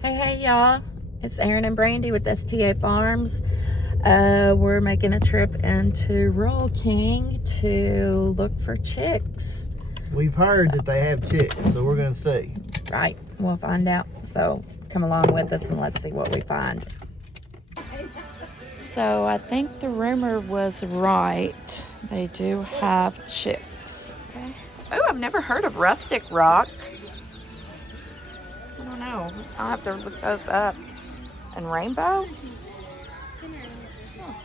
Hey y'all, it's Aaron and Brandy with STA Farms. We're making a trip into Rural King to look for chicks. We've heard that they have chicks, so we're gonna see. Right, we'll find out. So come along with us and let's see what we find. So I think the rumor was right. They do have chicks. Okay. Oh, I've never heard of rustic rock. I don't know. I'll have to look those up. And rainbow? Oh.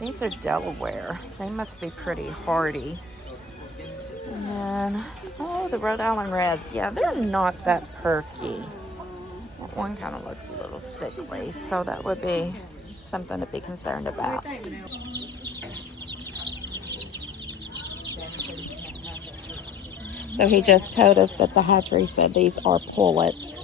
These are Delaware. They must be pretty hardy. And then, oh, the Rhode Island Reds. Yeah, they're not that perky. That one kind of looks a little sickly, so that would be something to be concerned about. So he just told us that the hatchery said these are pullets.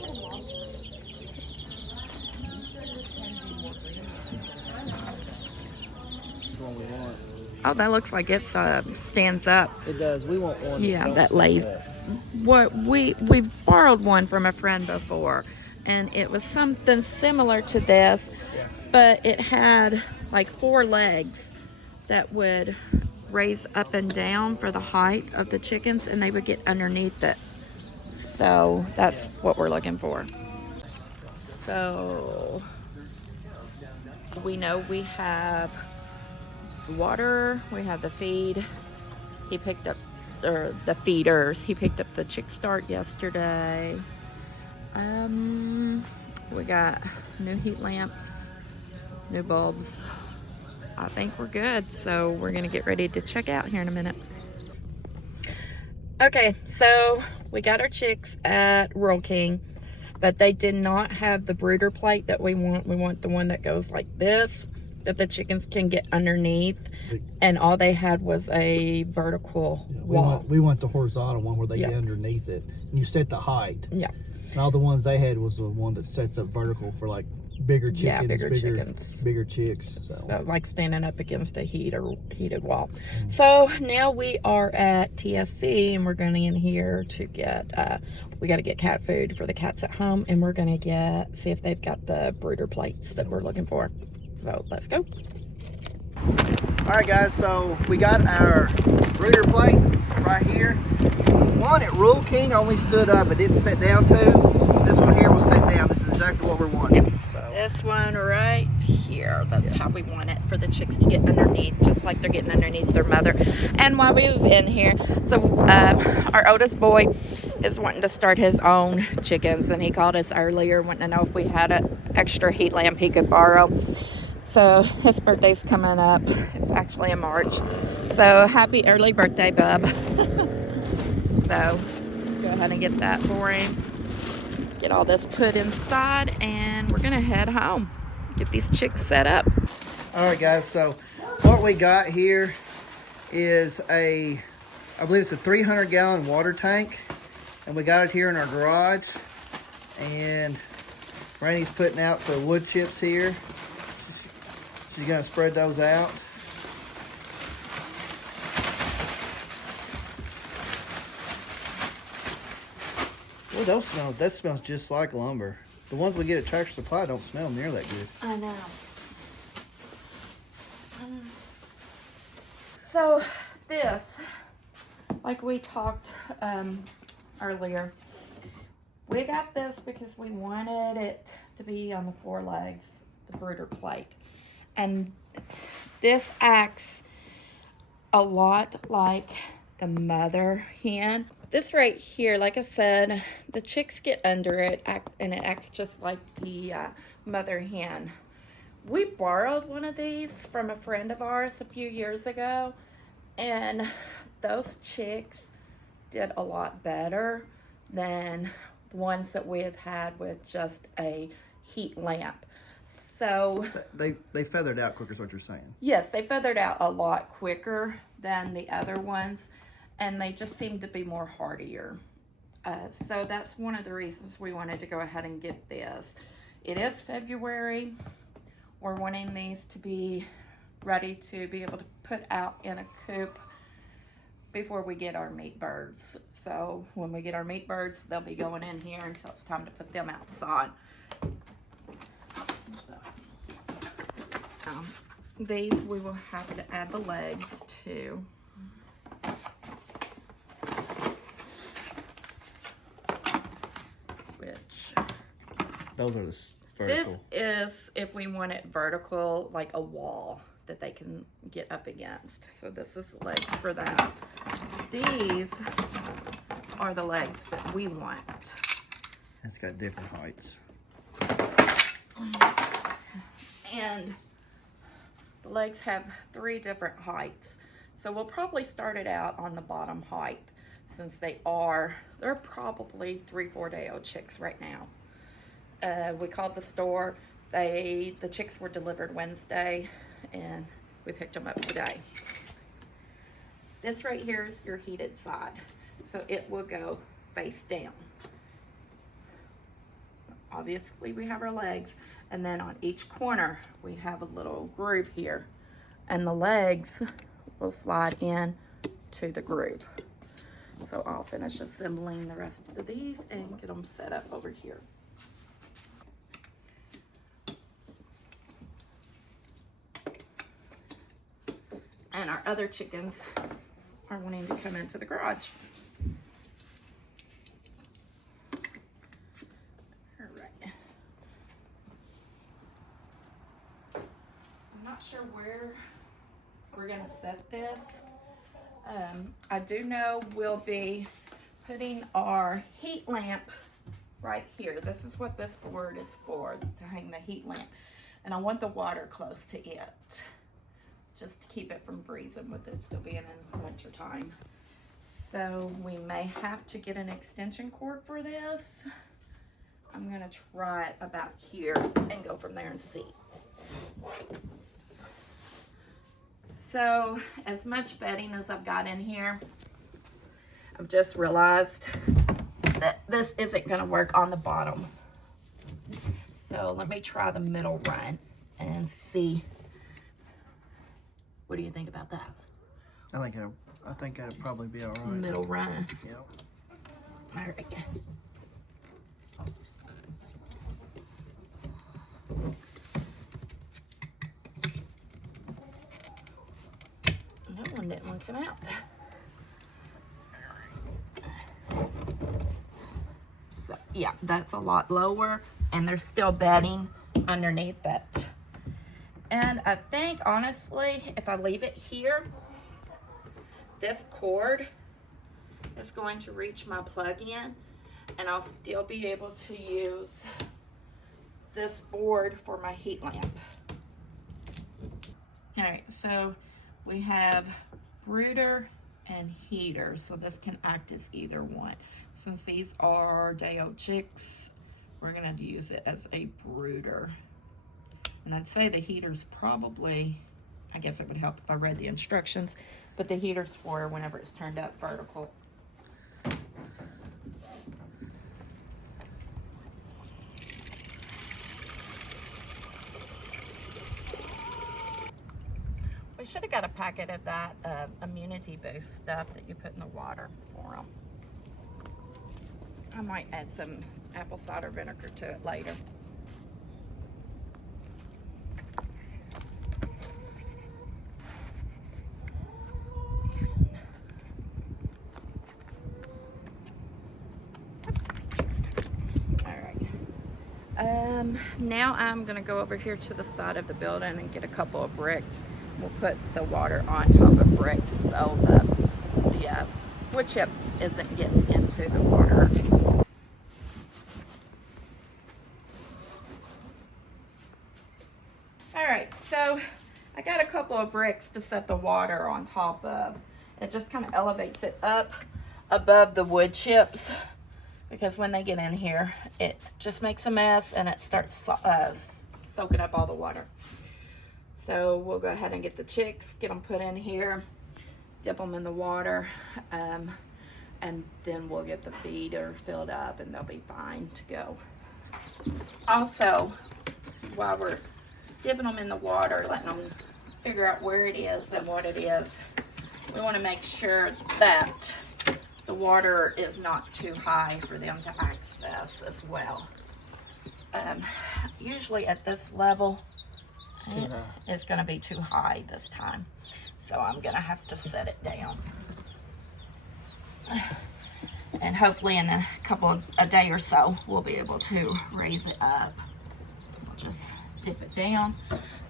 Oh, that looks like it stands up. It does. We want one. Yeah, that lays. What we've borrowed one from a friend before, and it was something similar to this, but it had like 4 legs that would raise up and down for the height of the chickens, and they would get underneath it. So that's what we're looking for. So we know we have the water, we have the feed. He picked up, or the feeders. He picked up the chick start yesterday. We got new heat lamps, new bulbs. I think we're good, so we're gonna get ready to check out here in a minute. Okay, so we got our chicks at Rural King, but they did not have the brooder plate that we want. We want the one that goes like this, that the chickens can get underneath, and all they had was a vertical wall. We want the horizontal one where they get underneath it, and you set the height. Yeah. And all the ones they had was the one that sets up vertical for like bigger chickens, bigger chicks. So like standing up against a heated wall. So now we are at TSC, and we're going in here to get, we got to get cat food for the cats at home, and we're going to see if they've got the brooder plates that we're looking for. So let's go. All right, guys, so we got our brooder plate right here. The one at Rural King only stood up, it didn't sit down too. This one here will sit down. This is exactly what we're wanting. Yep. So this one right here, that's how we want it, for the chicks to get underneath, just like they're getting underneath their mother. And while we was in here, so our oldest boy is wanting to start his own chickens, and he called us earlier wanting to know if we had an extra heat lamp he could borrow. So his birthday's coming up. It's actually in March. So happy early birthday, bub. So go ahead and get that for him. Get all this put inside, and we're gonna head home. Get these chicks set up. All right, guys, so what we got here is I believe it's a 300-gallon water tank, and we got it here in our garage. And Randy's putting out the wood chips here. She's gonna spread those out. Well, those smell. That smells just like lumber. The ones we get at Tractor Supply don't smell near that good. I know. So this, like we talked earlier, we got this because we wanted it to be on the 4 legs, the brooder plate. And this acts a lot like the mother hen. This right here, like I said, the chicks get under it, and it acts just like the mother hen. We borrowed one of these from a friend of ours a few years ago, and those chicks did a lot better than ones that we have had with just a heat lamp. So they feathered out quicker is what you're saying. Yes, they feathered out a lot quicker than the other ones, and they just seem to be more hardier. So that's one of the reasons we wanted to go ahead and get this. It is February. We're wanting these to be ready to be able to put out in a coop before we get our meat birds. So when we get our meat birds, they'll be going in here until it's time to put them outside. So, these we will have to add the legs to. Which those are the vertical. This is if we want it vertical, like a wall that they can get up against. So this is legs for that. These are the legs that we want. It's got different heights. And the legs have 3 different heights. So we'll probably start it out on the bottom height, since they're probably 3-4 day old chicks right now. We called the store. The chicks were delivered Wednesday, and we picked them up today. This right here is your heated side, so it will go face down. Obviously we have our legs, and then on each corner we have a little groove here, and the legs will slide in to the groove. So I'll finish assembling the rest of these and get them set up over here. And our other chickens are wanting to come into the garage. All right. I'm not sure where we're gonna set this. I do know we'll be putting our heat lamp right here. This is what this board is for, to hang the heat lamp. And I want the water close to it, just to keep it from freezing with it still being in winter time. So we may have to get an extension cord for this. I'm gonna try it about here and go from there and see. So as much bedding as I've got in here, I've just realized that this isn't gonna work on the bottom. So let me try the middle run and see. What do you think about that? I think that'll probably be all right. Middle run. Yep. All right. That one didn't want to come out. So, yeah, that's a lot lower, and there's still bedding underneath that. And I think, honestly, if I leave it here, this cord is going to reach my plug-in, and I'll still be able to use this board for my heat lamp. All right, so we have brooder and heater, so this can act as either one. Since these are day-old chicks, we're gonna use it as a brooder. And I'd say the heater's probably, I guess it would help if I read the instructions, but the heater's for whenever it's turned up vertical. We should have got a packet of that immunity boost stuff that you put in the water for them. I might add some apple cider vinegar to it later. Now I'm gonna go over here to the side of the building and get a couple of bricks. We'll put the water on top of bricks so the wood chips isn't getting into the water. All right, so I got a couple of bricks to set the water on top of. It just kind of elevates it up above the wood chips, because when they get in here, it just makes a mess and it starts soaking up all the water. So we'll go ahead and get the chicks, get them put in here, dip them in the water, and then we'll get the feeder filled up and they'll be fine to go. Also, while we're dipping them in the water, letting them figure out where it is and what it is, we want to make sure that the water is not too high for them to access as well. Usually at this level, it's going to be too high this time. So I'm going to have to set it down. And hopefully in a day or so, we'll be able to raise it up. We'll just dip it down,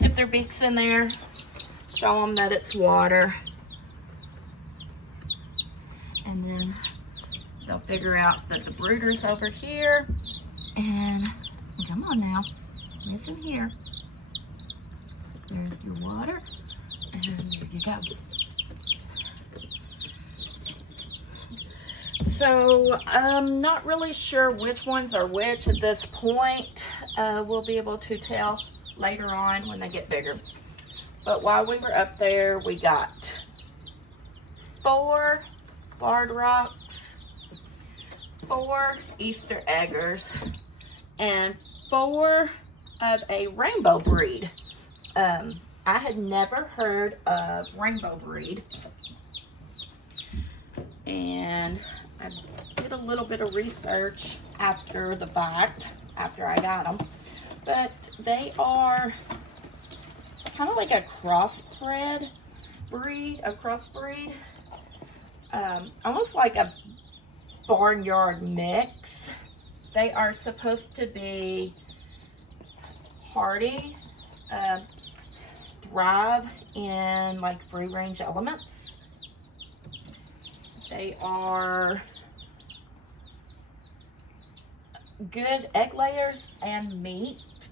dip their beaks in there, show them that it's water. And then they'll figure out that the brooder's over here. And come on now, listen here. There's your water, and there you go. So I'm not really sure which ones are which at this point. We'll be able to tell later on when they get bigger. But while we were up there, we got 4 barred rocks, 4 Easter eggers, and 4 of a rainbow breed. I had never heard of rainbow breed, and I did a little bit of research after the fact, after I got them, but they are kind of like a crossbred breed, almost like a barnyard mix. They are supposed to be hardy, thrive in like free range elements. They are good egg layers and meat,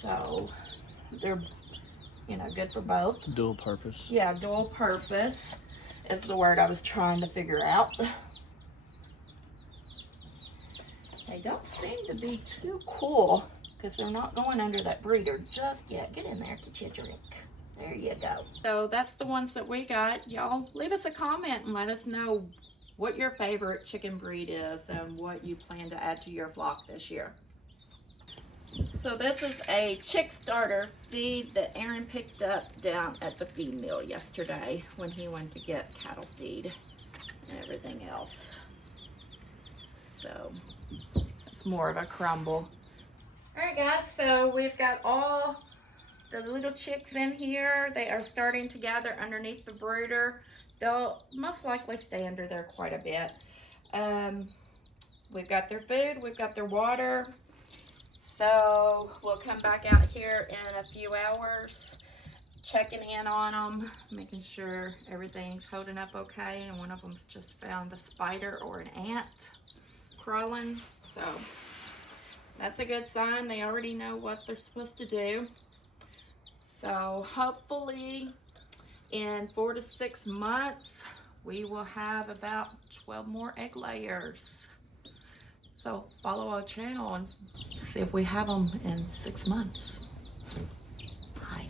so they're, you know, good for both. Dual purpose. Yeah, dual purpose is the word I was trying to figure out. They don't seem to be too cool because they're not going under that breeder just yet. Get in there, get you a drink. There you go. So that's the ones that we got. Y'all leave us a comment and let us know what your favorite chicken breed is and what you plan to add to your flock this year. So this is a chick starter feed that Aaron picked up down at the feed mill yesterday when he went to get cattle feed and everything else. So it's more of a crumble. All right, guys, so we've got all the little chicks in here. They are starting to gather underneath the brooder. They'll most likely stay under there quite a bit. We've got their food, we've got their water. So we'll come back out here in a few hours, checking in on them, making sure everything's holding up okay. And one of them's just found a spider or an ant crawling. So that's a good sign. They already know what they're supposed to do. So hopefully in 4 to 6 months, we will have about 12 more egg layers. So follow our channel and see if we have them in 6 months. Bye.